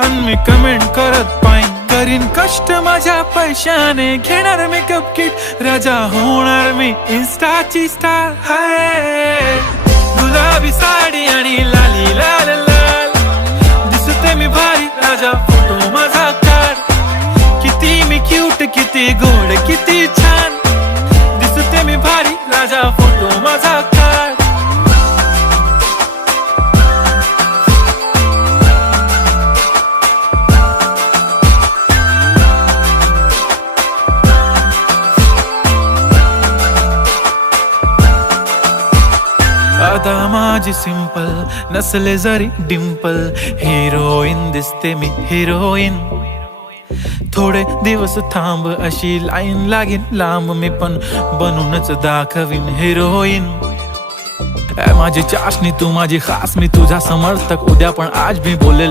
आणि मी कमेंट करत पाहिन, करीन कष्ट माझ्या पैशाने, घेणार मेकअप किट, राजा होणार मी इन्स्टाची स्टार. हाय गुलाबी साडी आणि लाली लाल लाल, दिसते मी भारी, राजा फोटो माझा काढ. किती मी क्यूट, किती गोड, किती छान, दिसते मी भारी, राजा फोटो माझा काढ. आता माझी सिंपल, नसले जरी डिंपल, हिरोईन दिसते मी हिरोईन. थोडे दिवस थांब, अशी लाईन लागेल लांब, मी पण बनूनच दाखवीन हिरोईन. माझी चाशनी तू माझी खास, मी तुझा समर्थक, उद्या पण आज मी बोललेलो